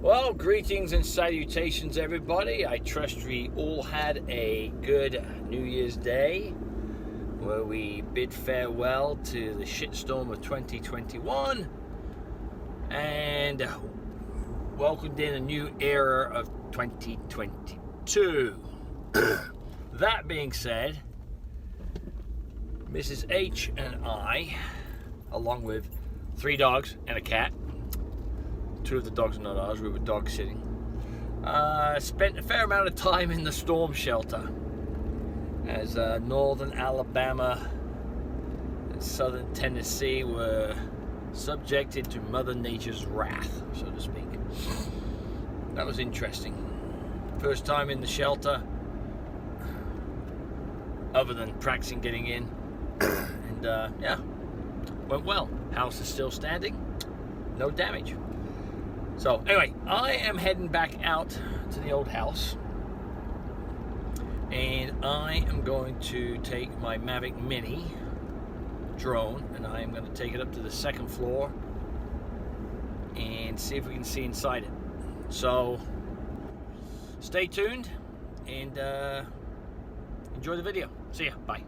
Well, greetings and salutations, everybody. I trust we all had a good New Year's Day, where we bid farewell to the shitstorm of 2021 and welcomed in a new era of 2022. That being said, Mrs. H and I, along with 3 dogs and a cat, 2 of the dogs are not ours, we were dog sitting, spent a fair amount of time in the storm shelter as northern Alabama and southern Tennessee were subjected to Mother Nature's wrath, so to speak. That was interesting. First time in the shelter, other than practicing getting in, and yeah, went well. House is still standing, no damage. So anyway, I am heading back out to the old house, and I am going to take my Mavic Mini drone, and I am going to take it up to the 2nd floor and see if we can see inside it. So stay tuned and enjoy the video. See ya. Bye.